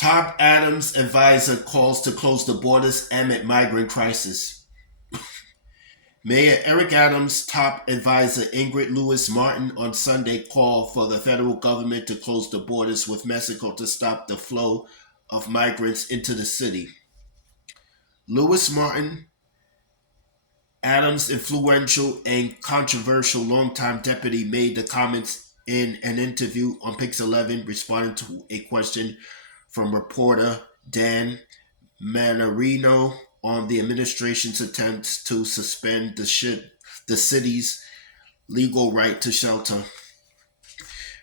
Top Adams advisor calls to close the borders amid migrant crisis. Mayor Eric Adams' top advisor Ingrid Lewis Martin on Sunday called for the federal government to close the borders with Mexico to stop the flow of migrants into the city. Lewis Martin, Adams' influential and controversial longtime deputy, made the comments in an interview on Pix 11 responding to a question from reporter Dan Manarino on the administration's attempts to suspend the city's legal right to shelter.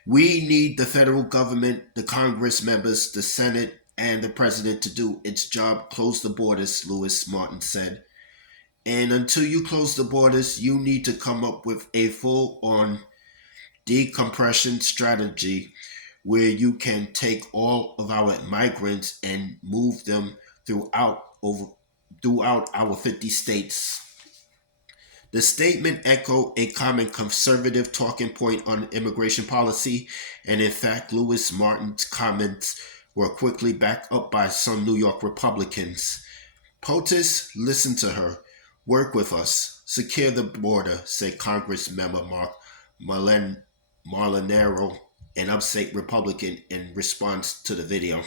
We need the federal government, the Congress members, the Senate, and the president to do its job, close the borders, Lewis Martin said. And until you close the borders, you need to come up with a full on decompression strategy where you can take all of our migrants and move them throughout our 50 states. The statement echoed a common conservative talking point on immigration policy, and in fact, Lewis Martin's comments were quickly backed up by some New York Republicans. POTUS, listen to her. Work with us. Secure the border, said Congress member Mark Molinaro, an upstate Republican, in response to the video.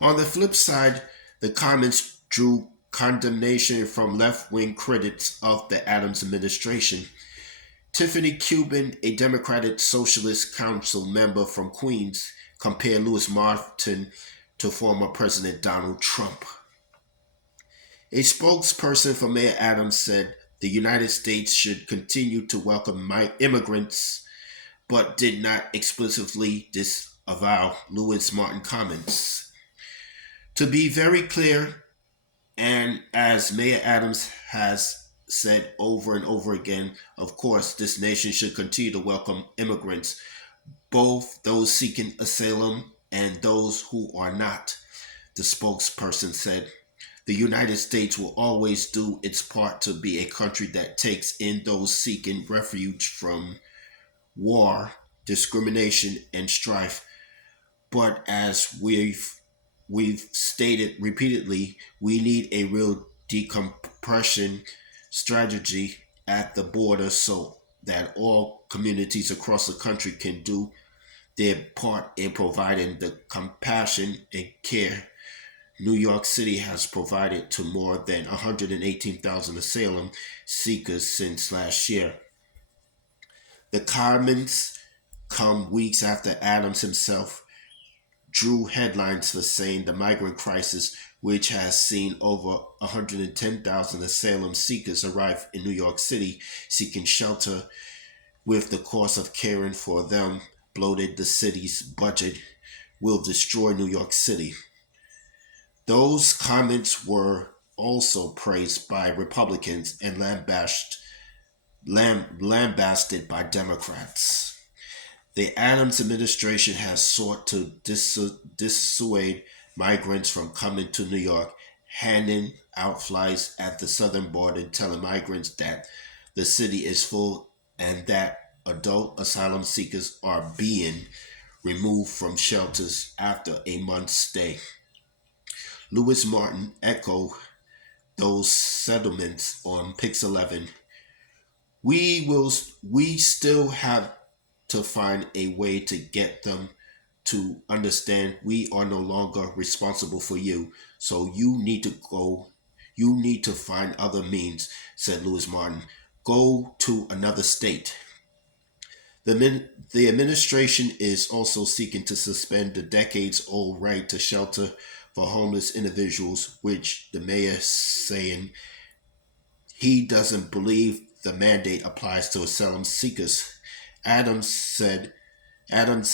On the flip side, the comments drew condemnation from left-wing critics of the Adams administration. Tiffany Cuban, a Democratic Socialist Council member from Queens, compared Lewis Martin to former President Donald Trump. A spokesperson for Mayor Adams said the United States should continue to welcome immigrants, but did not explicitly disavow Lewis Martin comments. To be very clear, and as Mayor Adams has said over and over again, of course, this nation should continue to welcome immigrants, both those seeking asylum and those who are not, the spokesperson said. The United States will always do its part to be a country that takes in those seeking refuge from war, discrimination, and strife. But as we've stated repeatedly, we need a real decompression strategy at the border so that all communities across the country can do their part in providing the compassion and care New York City has provided to more than 118,000 asylum seekers since last year. The comments come weeks after Adams himself drew headlines for saying the migrant crisis, which has seen over 110,000 asylum seekers arrive in New York City seeking shelter, with the cost of caring for them bloated the city's budget, will destroy New York City. Those comments were also praised by Republicans and lambasted by Democrats. The Adams administration has sought to dissuade migrants from coming to New York, handing out flyers at the southern border telling migrants that the city is full and that adult asylum seekers are being removed from shelters after a month's stay. Lewis Martin echoed those sentiments on Pix 11. We still have to find a way to get them to understand we are no longer responsible for you. So you need to find other means, said Lewis Martin. Go to another state. The administration is also seeking to suspend the decades-old right to shelter for homeless individuals, which the mayor saying he doesn't believe the mandate applies to asylum seekers. Adams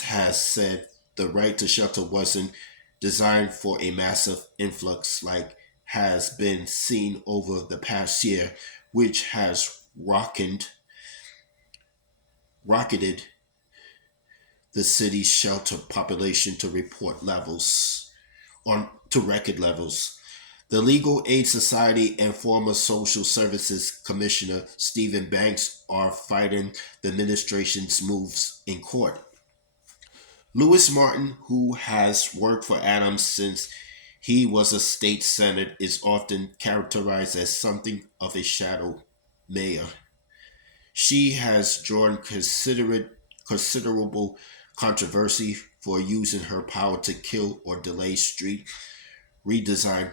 has said the right to shelter wasn't designed for a massive influx like has been seen over the past year, which has rocketed the city's shelter population to record levels. The Legal Aid Society and former Social Services Commissioner Stephen Banks are fighting the administration's moves in court. Lewis Martin, who has worked for Adams since he was a state senator, is often characterized as something of a shadow mayor. She has drawn considerable controversy for using her power to kill or delay street redesign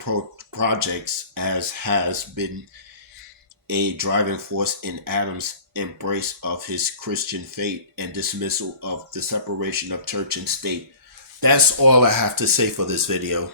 projects, as has been a driving force in Adams' embrace of his Christian faith and dismissal of the separation of church and state. That's all I have to say for this video.